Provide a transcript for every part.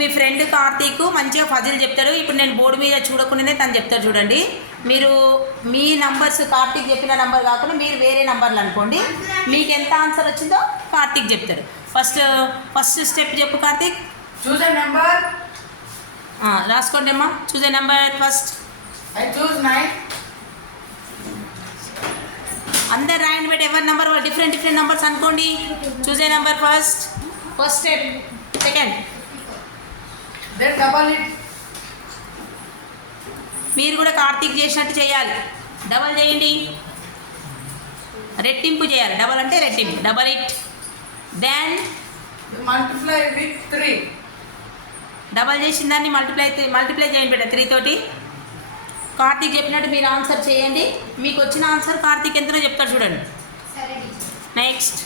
మీ friend Karthik మంచిగా ఫజిల్ చెప్తాడు. ఇప్పుడు నేను బోర్డు మీద చూడకుండానే తను చెప్తాడు చూడండి. మీరు మీ నంబర్స్ కార్తీక్ చెప్పిన నంబర్ కాకుండా మీరు వేరే నంబర్లు అనుకోండి. మీకు ఎంత ఆన్సర్ వచ్చిందో కార్తీక్ చెప్తాడు. ఫస్ట్ స్టెప్ చెప్పు కార్తీక్. Choose a number. రాసుకోండి అమ్మా. Choose a number first. I చూజ్ 9. అందరు రాయండి బట్ ఎవరి నెంబర్ డిఫరెంట్ నెంబర్స్ అనుకోండి. Choose a number first step. Second then double it. మీరు కూడా కార్తీక్ చేసినట్టు చేయాలి. డబల్ చేయండి, రెట్టింపు చేయాలి. డబల్ అంటే రెట్టింపు. Double it. Then multiply with 3. Double చేసిన దాన్ని మల్టిప్లై చేయండి బిడ్డ 3 తోటి. కార్తీక్ చెప్పినట్టు మీరు ఆన్సర్ చేయండి. మీకు వచ్చిన ఆన్సర్ కార్తీక్ ఎంతనో చెప్తాడు చూడండి. Next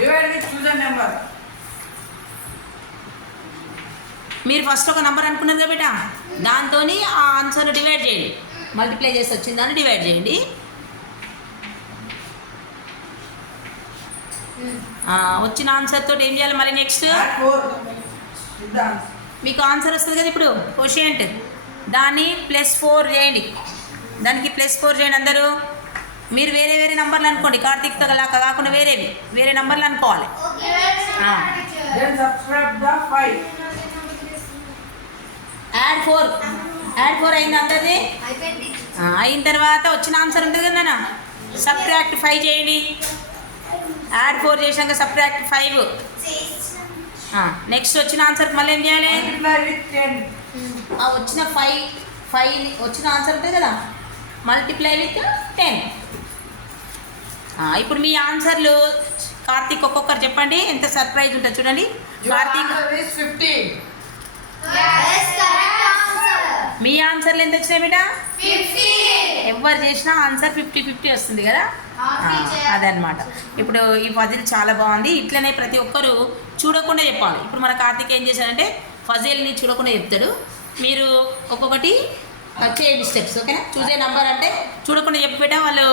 divide with choose a number. మీరు ఫస్ట్ ఒక నెంబర్ అనుకున్నారు కదా బిడ్డ, దాంతో ఆ ఆన్సర్ డివైడ్ చేయండి. మల్టిప్లై చేసి వచ్చిన దాన్ని డివైడ్ చేయండి. వచ్చిన ఆన్సర్ తోటి ఏం చేయాలి మళ్ళీ నెక్స్ట్? మీకు ఆన్సర్ వస్తుంది కదా ఇప్పుడు క్వశ్చన్, దాన్ని +4 చేయండి. దానికి +4 చేయండి అందరూ. మీరు వేరే నంబర్లు అనుకోండి. కార్తీక్ లాగా కాకుండా వేరే నంబర్లు అనుకోవాలి. యాడ్ 4 అయింది అందరిది. అయిన తర్వాత వచ్చిన ఆన్సర్ ఉంటుంది కదా నాన్న, సబ్ట్రాక్ట్ 5 చేయండి. యాడ్ 4 చేసాక సబ్ట్రాక్ట్ 5. నెక్స్ట్ వచ్చిన ఆన్సర్కి మళ్ళీ ఏం చేయాలి? వచ్చిన 5 వచ్చిన ఆన్సర్ ఉంటుంది కదా, మల్టిప్లై విత్ 10. ఇప్పుడు మీ ఆన్సర్లు కార్తీక్ ఒక్కొక్కరు చెప్పండి. ఎంత సర్ప్రైజ్ ఉంటుంది చూడండి. కార్తీక్ 50. మీ ఆన్సర్లు ఎంత వచ్చినాయి బిడ్డ? 50. ఎవరు చేసినా ఆన్సర్ 50 వస్తుంది కదా, అదనమాట. ఇప్పుడు ఈ ఫజిల్ చాలా బాగుంది. ఇట్లనే ప్రతి ఒక్కరు చూడకుండా చెప్పాలి. ఇప్పుడు మన కార్తీక్ ఏం చేశాడంటే ఫజిల్ని చూడకుండా చెప్తాడు. మీరు ఒక్కొక్కటి చేయండి స్టెప్స్, ఓకేనా? చూసే నంబర్ అంటే చూడకుండా చెప్పి పెట్టా వాళ్ళు